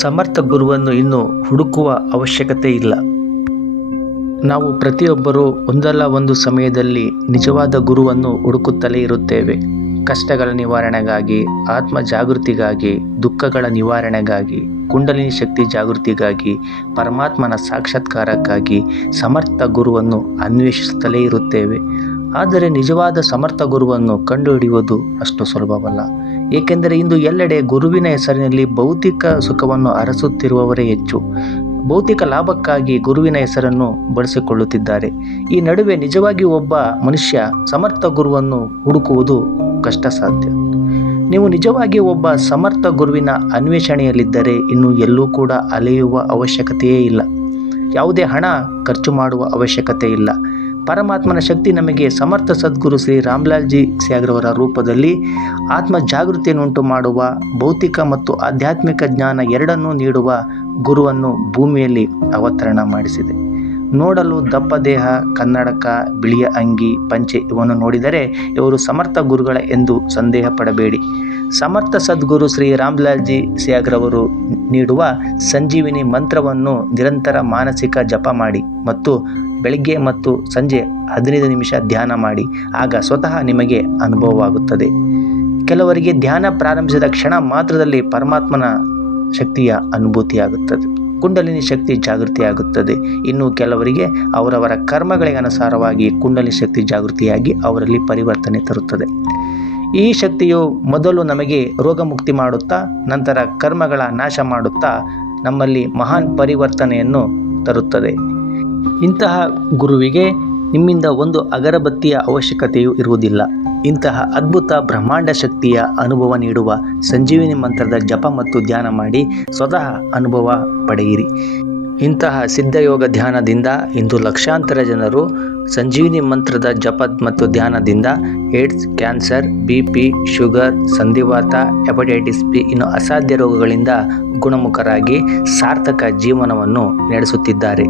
ಸಮರ್ಥ ಗುರುವನ್ನು ಇನ್ನು ಹುಡುಕುವ ಅವಶ್ಯಕತೆ ಇಲ್ಲ. ನಾವು ಪ್ರತಿಯೊಬ್ಬರೂ ಒಂದಲ್ಲ ಒಂದು ಸಮಯದಲ್ಲಿ ನಿಜವಾದ ಗುರುವನ್ನು ಹುಡುಕುತ್ತಲೇ ಇರುತ್ತೇವೆ. ಕಷ್ಟಗಳ ನಿವಾರಣೆಗಾಗಿ, ಆತ್ಮ ಜಾಗೃತಿಗಾಗಿ, ದುಃಖಗಳ ನಿವಾರಣೆಗಾಗಿ, ಕುಂಡಲಿನಿ ಶಕ್ತಿ ಜಾಗೃತಿಗಾಗಿ, ಪರಮಾತ್ಮನ ಸಾಕ್ಷಾತ್ಕಾರಕ್ಕಾಗಿ ಸಮರ್ಥ ಗುರುವನ್ನು ಅನ್ವೇಷಿಸುತ್ತಲೇ ಇರುತ್ತೇವೆ. ಆದರೆ ನಿಜವಾದ ಸಮರ್ಥ ಗುರುವನ್ನು ಕಂಡುಹಿಡಿಯುವುದು ಅಷ್ಟು ಸುಲಭವಲ್ಲ. ಏಕೆಂದರೆ ಇಂದು ಎಲ್ಲೆಡೆ ಗುರುವಿನ ಹೆಸರಿನಲ್ಲಿ ಭೌತಿಕ ಸುಖವನ್ನು ಅರಸುತ್ತಿರುವವರೇ ಹೆಚ್ಚು. ಭೌತಿಕ ಲಾಭಕ್ಕಾಗಿ ಗುರುವಿನ ಹೆಸರನ್ನು ಬಳಸಿಕೊಳ್ಳುತ್ತಿದ್ದಾರೆ. ಈ ನಡುವೆ ನಿಜವಾಗಿ ಒಬ್ಬ ಮನುಷ್ಯ ಸಮರ್ಥ ಗುರುವನ್ನು ಹುಡುಕುವುದು ಕಷ್ಟ ಸಾಧ್ಯ. ನೀವು ನಿಜವಾಗಿ ಒಬ್ಬ ಸಮರ್ಥ ಗುರುವಿನ ಅನ್ವೇಷಣೆಯಲ್ಲಿದ್ದರೆ ಇನ್ನು ಎಲ್ಲೂ ಕೂಡ ಅಲೆಯುವ ಅವಶ್ಯಕತೆಯೇ ಇಲ್ಲ. ಯಾವುದೇ ಹಣ ಖರ್ಚು ಮಾಡುವ ಅವಶ್ಯಕತೆ ಇಲ್ಲ. ಪರಮಾತ್ಮನ ಶಕ್ತಿ ನಮಗೆ ಸಮರ್ಥ ಸದ್ಗುರು ಶ್ರೀ ರಾಮ್ಲಾಲ್ಜಿ ಸ್ಯಾಗ್ರವರ ರೂಪದಲ್ಲಿ ಆತ್ಮ ಜಾಗೃತಿಯನ್ನುಂಟು ಮಾಡುವ, ಭೌತಿಕ ಮತ್ತು ಆಧ್ಯಾತ್ಮಿಕ ಜ್ಞಾನ ಎರಡನ್ನೂ ನೀಡುವ ಗುರುವನ್ನು ಭೂಮಿಯಲ್ಲಿ ಅವತರಣ ಮಾಡಿಸಿದೆ. ನೋಡಲು ದಪ್ಪ ದೇಹ, ಕನ್ನಡಕ, ಬಿಳಿಯ ಅಂಗಿ, ಪಂಚೆ ಇವನ್ನು ನೋಡಿದರೆ ಇವರು ಸಮರ್ಥ ಗುರುಗಳ ಎಂದು ಸಂದೇಹ ಪಡಬೇಡಿ. ಸಮರ್ಥ ಸದ್ಗುರು ಶ್ರೀ ರಾಮ್ಲಾಲ್ಜಿ ಸ್ಯಾಗ್ರವರು ನೀಡುವ ಸಂಜೀವಿನಿ ಮಂತ್ರವನ್ನು ನಿರಂತರ ಮಾನಸಿಕ ಜಪ ಮಾಡಿ ಮತ್ತು ಬೆಳಗ್ಗೆ ಮತ್ತು ಸಂಜೆ 15 ನಿಮಿಷ ಧ್ಯಾನ ಮಾಡಿ. ಆಗ ಸ್ವತಃ ನಿಮಗೆ ಅನುಭವವಾಗುತ್ತದೆ. ಕೆಲವರಿಗೆ ಧ್ಯಾನ ಪ್ರಾರಂಭಿಸಿದ ಕ್ಷಣ ಮಾತ್ರದಲ್ಲಿ ಪರಮಾತ್ಮನ ಶಕ್ತಿಯ ಅನುಭೂತಿಯಾಗುತ್ತದೆ. ಕುಂಡಲಿನಿ ಶಕ್ತಿ ಜಾಗೃತಿಯಾಗುತ್ತದೆ. ಇನ್ನು ಕೆಲವರಿಗೆ ಅವರವರ ಕರ್ಮಗಳಿಗೆ ಅನುಸಾರವಾಗಿ ಕುಂಡಲಿನಿ ಶಕ್ತಿ ಜಾಗೃತಿಯಾಗಿ ಅವರಲ್ಲಿ ಪರಿವರ್ತನೆ ತರುತ್ತದೆ. ಈ ಶಕ್ತಿಯು ಮೊದಲು ನಮಗೆ ರೋಗಮುಕ್ತಿ ಮಾಡುತ್ತಾ, ನಂತರ ಕರ್ಮಗಳ ನಾಶ ಮಾಡುತ್ತಾ ನಮ್ಮಲ್ಲಿ ಮಹಾನ್ ಪರಿವರ್ತನೆಯನ್ನು ತರುತ್ತದೆ. ಇಂತಹ ಗುರುವಿಗೆ ನಿಮ್ಮಿಂದ ಒಂದು ಅಗರಬತ್ತಿಯ ಅವಶ್ಯಕತೆಯೂ ಇರುವುದಿಲ್ಲ. ಇಂತಹ ಅದ್ಭುತ ಬ್ರಹ್ಮಾಂಡ ಶಕ್ತಿಯ ಅನುಭವ ನೀಡುವ ಸಂಜೀವಿನಿ ಮಂತ್ರದ ಜಪ ಮತ್ತು ಧ್ಯಾನ ಮಾಡಿ ಸ್ವತಃ ಅನುಭವ ಪಡೆಯಿರಿ. ಇಂತಹ ಸಿದ್ಧಯೋಗ ಧ್ಯಾನದಿಂದ ಇಂದು ಲಕ್ಷಾಂತರ ಜನರು ಸಂಜೀವಿನಿ ಮಂತ್ರದ ಜಪ ಮತ್ತು ಧ್ಯಾನದಿಂದ ಏಡ್ಸ್, ಕ್ಯಾನ್ಸರ್, BP, ಶುಗರ್, ಸಂಧಿವಾತ, ಹೆಪಟೈಟಿಸ್ B ಇನ್ನು ಅಸಾಧ್ಯ ರೋಗಗಳಿಂದ ಗುಣಮುಖರಾಗಿ ಸಾರ್ಥಕ ಜೀವನವನ್ನು ನಡೆಸುತ್ತಿದ್ದಾರೆ.